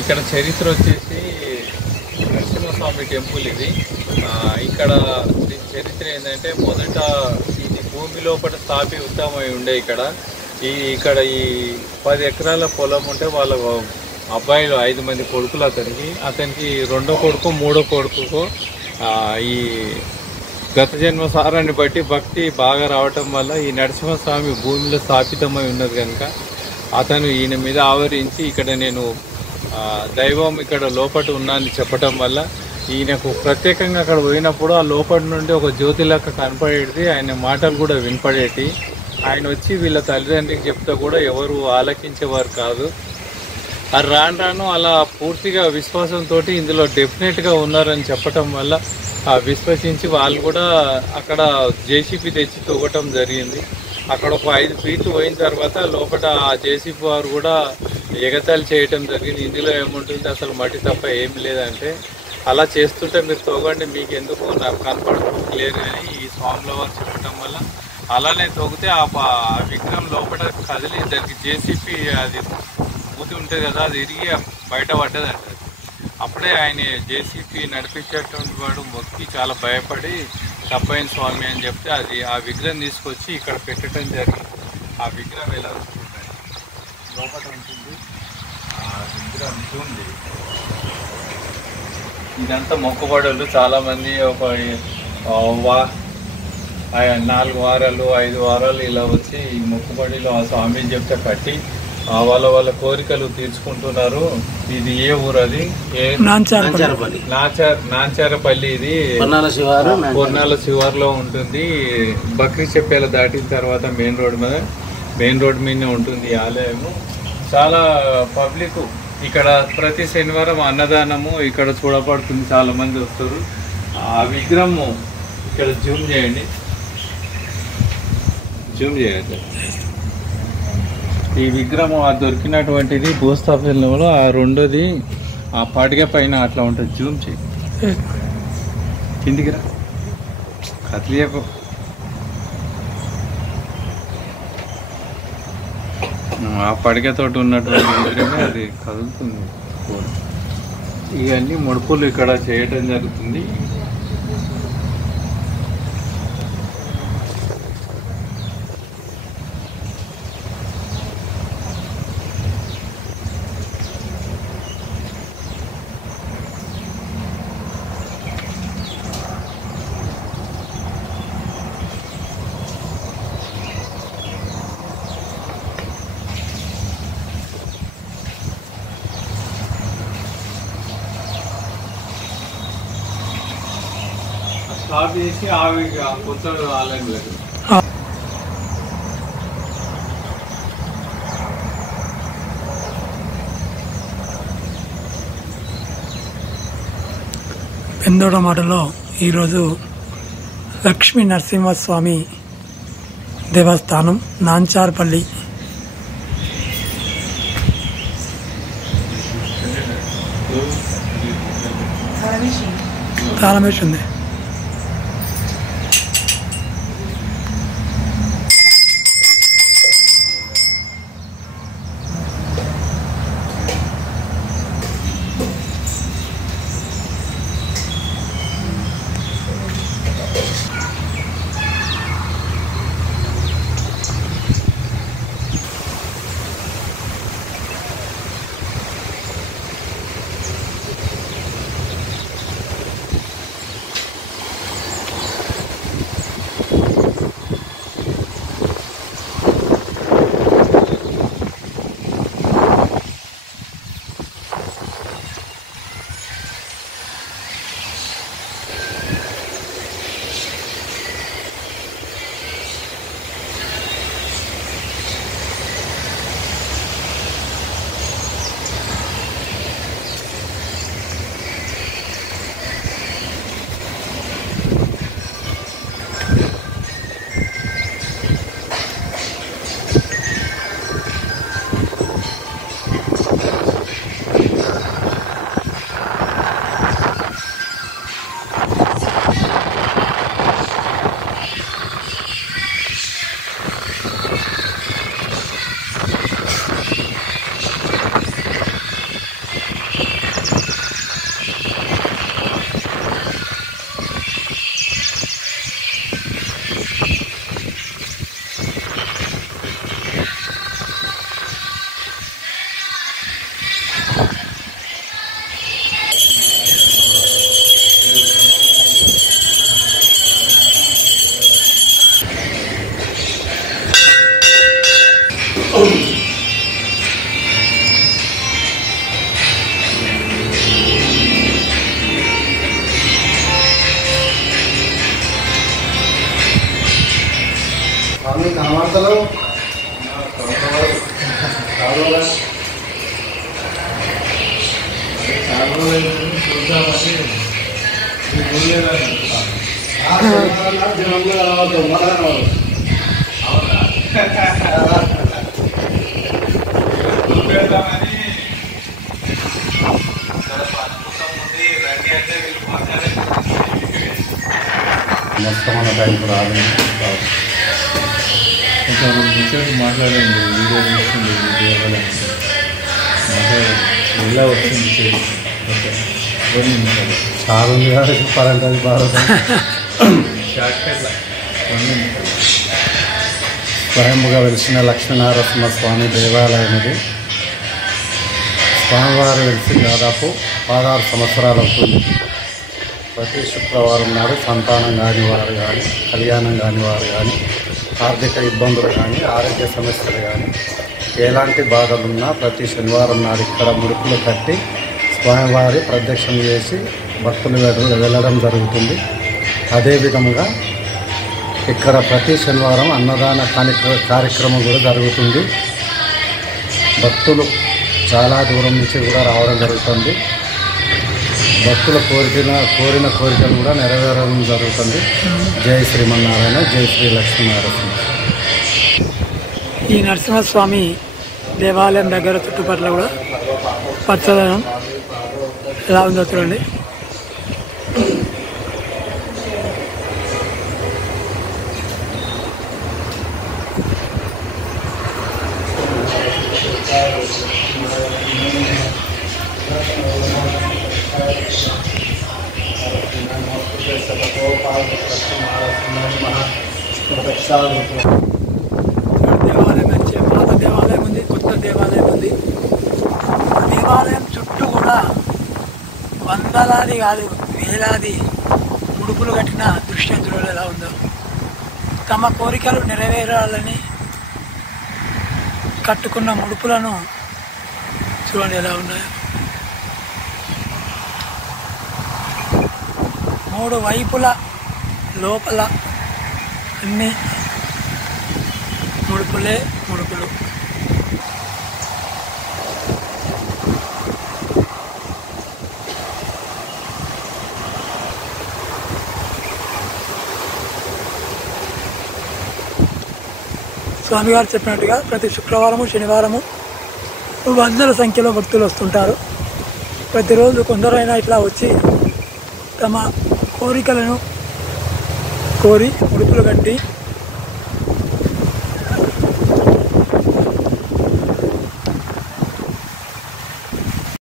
ఇక్కడ చరిత్ర వచ్చేసి నరసింహస్వామి టెంపుల్ ఇది. ఇక్కడ దీని చరిత్ర ఏంటంటే మొదట ఇది భూమి లోపల స్థాపితమై ఉండే ఇక్కడ ఈ 10 ఎకరాల పొలం ఉంటే వాళ్ళ అబ్బాయిలు 5 మంది కొడుకులు అతనికి రెండో కొడుకు మూడో కొడుకు ఈ గత జన్మ సారాన్ని బట్టి భక్తి బాగా రావటం వల్ల ఈ నరసింహస్వామి భూమిలో స్థాపితమై ఉన్నది కనుక అతను ఈయన మీద ఆవరించి ఇక్కడ నేను దైవం ఇక్కడ లోపల ఉన్నాను చెప్పటం వల్ల ఈయనకు ప్రత్యేకంగా అక్కడ పోయినప్పుడు ఆ లోపల నుండి ఒక జ్యోతిలాగా కనపడేది, ఆయన మాటలు కూడా వినపడేటి. ఆయన వచ్చి వీళ్ళ తల్లిదండ్రికి చెప్తే కూడా ఎవరు ఆలకించేవారు కాదు. అది రాను అలా పూర్తిగా విశ్వాసంతో ఇందులో డెఫినెట్గా ఉన్నారని చెప్పటం వల్ల విశ్వసించి వాళ్ళు కూడా అక్కడ జేసీబీ తెచ్చి తవ్వటం జరిగింది. అక్కడ ఒక 5 ఫీట్లు పోయిన తర్వాత లోపల ఆ జేసీబీ వారు కూడా ఎగతాళి చేయటం జరిగింది. ఇందులో ఏముంటుంది, అసలు మట్టి తప్ప ఏమి లేదంటే, అలా చేస్తుంటే మీరు తవ్వండి, మీకు ఎందుకు నాకు కనపడలేదు అని ఈ స్వామిలో వారు చెప్పడం వల్ల అలానే తవ్వితే ఆ విగ్రహం లోపల కదిలి దానికి జేసీబీ అది మూతి ఉంటుంది కదా, అది ఇరిగి బయట పడ్డదంట. అప్పుడే ఆయన జేసీబీ నడిపించేటువంటి వాడు మొక్కి చాలా భయపడి తప్పైన స్వామి అని చెప్తే అది ఆ విగ్రహం తీసుకొచ్చి ఇక్కడ పెట్టడం జరిగింది. ఆ విగ్రహం ఎలా ఉంటుంది లోపల ఉంటుంది, ఆ విగ్రహం ఉంటుంది. ఇదంతా మొక్కుబడులు చాలామంది ఒక 4 వారాలు 5 వారాలు ఇలా వచ్చి ఈ మొక్కుబడిలో ఆ స్వామి చెప్తే కట్టి వాళ్ళ కోరికలు తీర్చుకుంటున్నారు. ఇది ఏ ఊరు? అది నాంచారపల్లి. ఇది పొన్నాల శివారులో ఉంటుంది. బక్రీ చెప్పేలా దాటిన తర్వాత మెయిన్ రోడ్ మీదనే ఉంటుంది ఈ ఆలయము. చాలా పబ్లిక్ ఇక్కడ ప్రతి శనివారం అన్నదానము ఇక్కడ చూడబడుతుంది, చాలా మంది వస్తారు. ఆ విగ్రహము ఇక్కడ జూమ్ చేయండి. ఈ విగ్రహం దొరికినటువంటిది భూస్థాపనలో ఆ రెండోది ఆ పడిగ పైన అట్లా ఉంటుంది. జూమ్ చేయి, కిందికి రా, కదిలియకు. ఆ పడిగతోటి ఉన్నటువంటి విగ్రహమే అది కదులుతుంది. ఇవన్నీ ముడుపులు ఇక్కడ చేయటం జరుగుతుంది. స్టార్ట్ చేసి కొత్త ఆలయం లేదు. పెందోడమాటలో ఈరోజు లక్ష్మీ నరసింహస్వామి దేవస్థానం నాంచార్పల్లి తాళమేసి ఉంది. సంతలో మొత్తం మన టైంకు రాలేదు. మాట్లాడండి, వీడియో తీసుకుంది, ఎలా వచ్చింది చాలా ఉంది కదా చెప్పాలంటే అది భారతం. స్వయంగా వెలిసిన లక్ష్మీనరసింహ స్వామి దేవాలయం ఇది. స్వామివారు వెలిసి దాదాపు 16 సంవత్సరాలు అవుతుంది. ప్రతి శుక్రవారం నాడు సంతానం కాని వారు కానీ, కళ్యాణం కాని వారు కానీ, ఆర్థిక ఇబ్బందులు కానీ, ఆరోగ్య సమస్యలు కానీ, ఎలాంటి బాధలున్నా ప్రతి శనివారం నాడు ఇక్కడ ముడుపులు కట్టి స్వామివారి ప్రదక్షిణ చేసి భక్తులు వెళ్ళడం జరుగుతుంది. అదేవిధంగా ఇక్కడ ప్రతి శనివారం అన్నదాన కార్యక్రమం కూడా జరుగుతుంది. భక్తులు చాలా దూరం నుంచి కూడా రావడం జరుగుతుంది. భక్తుల కోరిన కోరికలు కూడా నెరవేరడం జరుగుతుంది. జై శ్రీమన్నారాయణ, జై శ్రీ లక్ష్మీనారాయణ. ఈ నరసింహస్వామి దేవాలయం దగ్గర చుట్టుపక్కల కూడా పచ్చదనం ఎలా ఉందో చూడండి. దేవాలయం వచ్చే పాత దేవాలయం ఉంది, కొత్త దేవాలయం ఉంది. దేవాలయం చుట్టూ కూడా వందలాది కాదు వేలాది ముడుపులు కట్టిన దృశ్యం చూడాలి ఎలా ఉందో. తమ కోరికలు నెరవేరాలని కట్టుకున్న ముడుపులను చూడండి ఎలా ఉన్నాయో. 3 వైపుల లోపల అన్ని ముడుపులే ముడుపులు. స్వామివారు చెప్పినట్టుగా ప్రతి శుక్రవారము శనివారము వందల సంఖ్యలో భక్తులు వస్తుంటారు. ప్రతిరోజు కొందరైనా ఇట్లా వచ్చి తమ కోరికలను కోరి ముడుపులు కట్టి